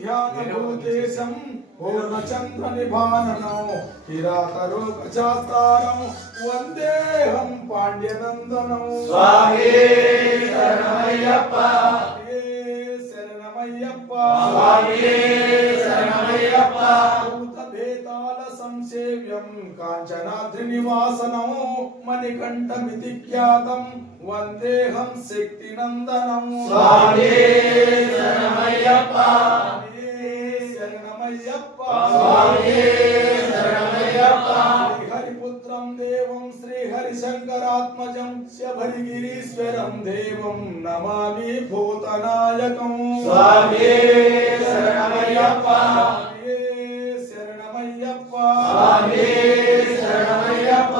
ధ్యానభూతేశం పూర్ణచంద్ర నిభాననం కిరాతరూపచాస్తారం వందేహం పాండ్యనందనం. స్వామి శరణమయ్యప్ప శరణమయ్యప్ప స్వామి శరణమయ్యప్ప. భూతభేతాల సంసేవ్యం కాంచనాద్రి నివాసనం మణికంఠమితి ఖ్యాతం వందేహం శక్తినందనం. స్వామి శరణమయ్యప్ప శరణమయ్యప్ప స్వామి శరణమయ్యప్ప. హరిపుత్రం దేవం శ్రీహరిశంకరాత్మజం శబరిగిరీశ్వరం దేవం నమామి భూతనాయకం. స్వామి శరణమయ్యప్ప శరణమయ్యప్ప స్వామి శరణమయ్యప్ప.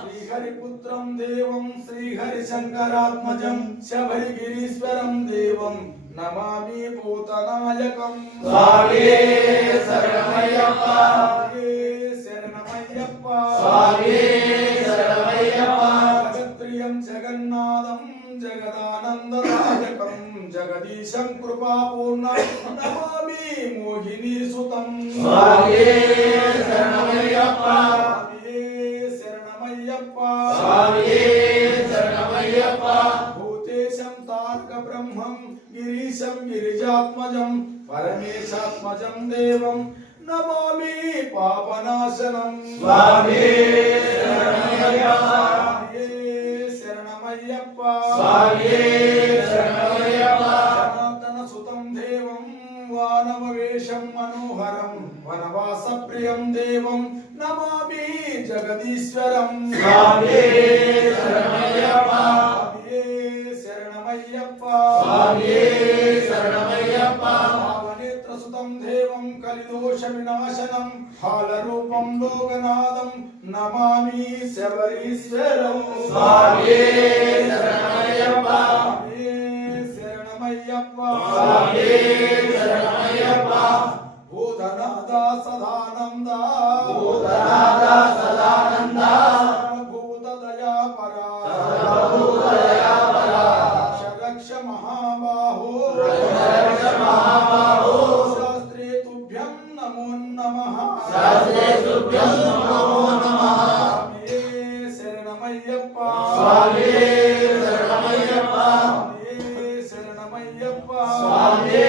శ్రీహరిపుత్రం దేవం శ్రీహరిశంకరాత్మజం శబరిగిరీశ్వరం దేవం నమామి భూతనాయకం. స్వామి శరణమయ్యప్ప శరణమయ్యప్ప స్వామి శరణమయ్యప్ప. జగత్ప్రియం జగన్నాథం జగదానందదాయకం జగదీశం కృపాపూర్ణం నమామి మోహినీ సుతం. స్వామి శరణమయ్యప్ప శరణమయ్యప్ప స్వామి శరణమయ్యప్ప. భూతేశం తారక బ్రహ్మం గిరీశం గిరిజాత్మజం పరమేశాత్మజం దేవం నమామి పాపనాశనం. స్వామి శరణమయ్యప్ప శరణమయ్యప్ప స్వామి శరణమయ్యప్ప. జనార్దన సుతం దేవం వానమవేశం మనోహరం వనవాస ప్రియం దేవం నమామి జగదీశ్వరం. స్వామి శరణమయ్యప్ప శరణమయ్యప్ప స్వామి శరణమయ్యప్ప. భావనేత్ర సుతం దేవం కలిదోష వినాశనం హాలరూపం లోకనాథం నమామి శబరీశ్వరం. స్వామి శరణమయ్యప్ప శరణమయ్యప్ప స్వామి శరణమయ్యప్ప. భూతనాథ సదానంద భూతనాథ సదానంద భూతదయాపరా సర్వభూతదయాపరా. రక్ష మహాబాహో రక్ష మహాబాహో. శాస్త్రే తుభ్యం నమో నమః. శాస్త్రే తుభ్యం నమో నమః. శరణమయ్యప్ప స్వామి శరణమయ్యప్ప శరణమయ్యప్ప స్వామి